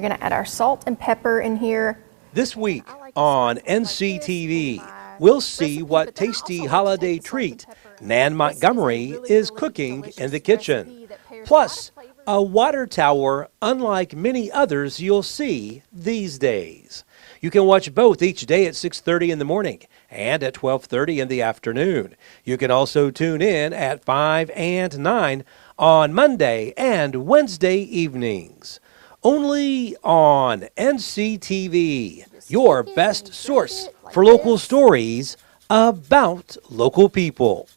We're going to add our salt and pepper in here. This week on NCTV, we'll see what tasty holiday treat Nan Montgomery is cooking in the kitchen. Plus, a water tower unlike many others you'll see these days. You can watch both each day at 6:30 in the morning and at 12:30 in the afternoon. You can also tune in at 5 and 9 on Monday and Wednesday evenings. Only on NCTV, your best source for local stories about local people.